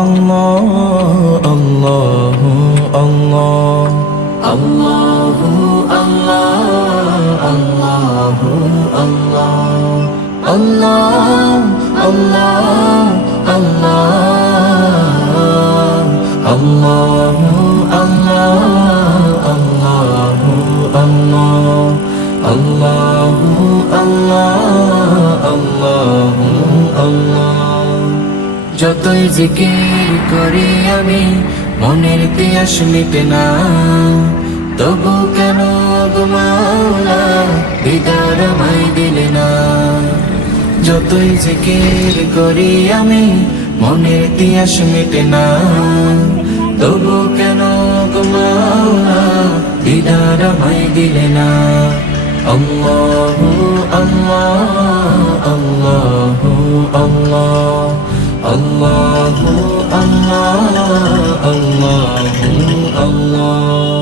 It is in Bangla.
আল্লাহ আল্লাহ আল্লাহ আল্লাহু আল্লাহ আল্লাহু আল্লাহ আল্লাহ আল্লাহ আল্লাহ আল্লাহু আল্লাহ আল্লাহু আল্লাহ আল্লাহু আল্লাহ আল্লাহু আল্লাহ। যতই জিকির করি আমি মনের তিয়াস মিটে না, তবু কেন গো মাওলা দিদার আমায় দিলে না। যতই জিকির করি আমি মনের তিয়াস মিটে না, তবু কেন গো মাওলা দিদার আমায় দিলে না। আল্লাহু আল্লাহ আল্লাহু আল্লাহ আল্লাহু আল্লাহ আল্লাহু আল্লাহ।